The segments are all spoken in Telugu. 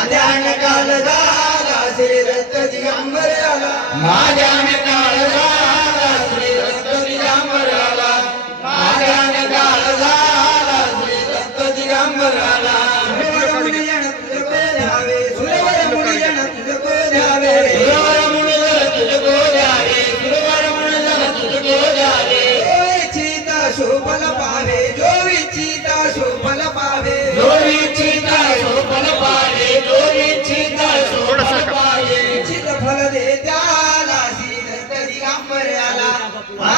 माझ्या काल झाला दिगंबर आला माझ्यान काळ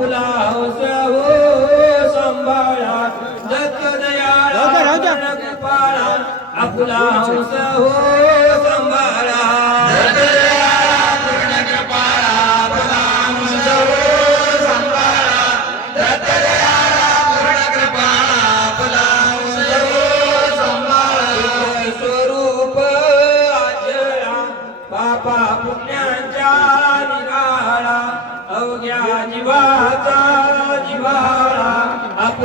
आपुला हौसहो सांभाळा दत्त दयाळा गोपाळा आपुला हो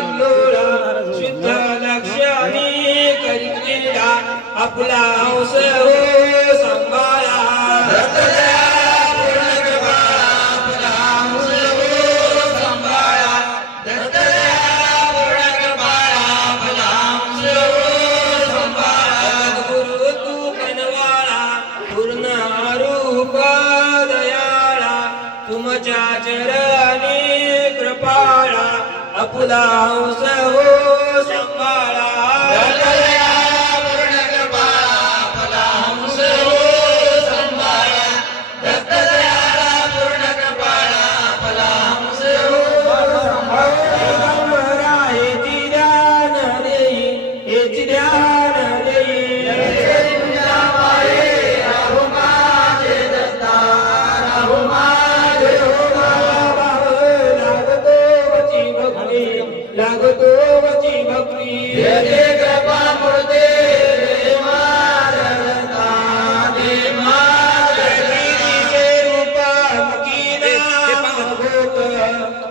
तांदूळा शुद्ध लक्ष आपला हो पुलाव सहो संभाला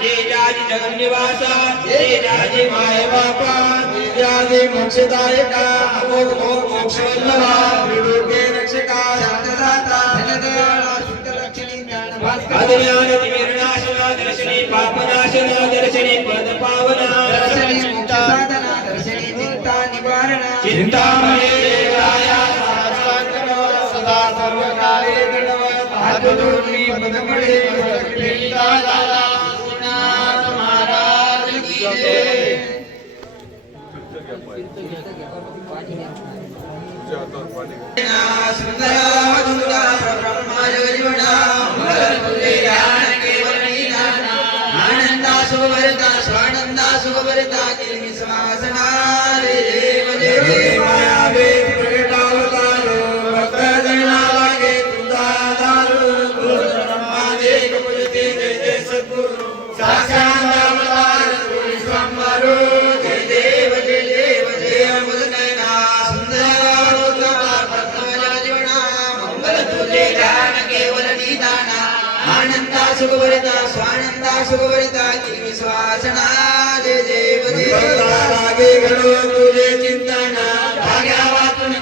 శ్రీరాజి జగన్నివాస శ్రీరాజి మాయ బాప శ్రీరాజి మోక్షదాయక అమోఘ మోఘ మోక్షవల్లభ త్రిలోకే రక్షక శాంతదాత ధనదయాళ చింతా सुंदर स्वानंदा सुखभरिता स्वानंदा स्वासना देव तुझे चिंतना भाग्या वाचून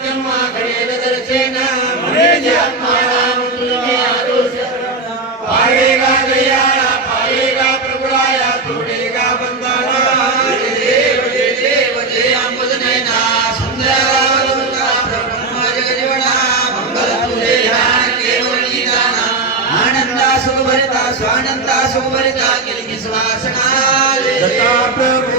परिता के लिए सुवासना दत्ता प्रभु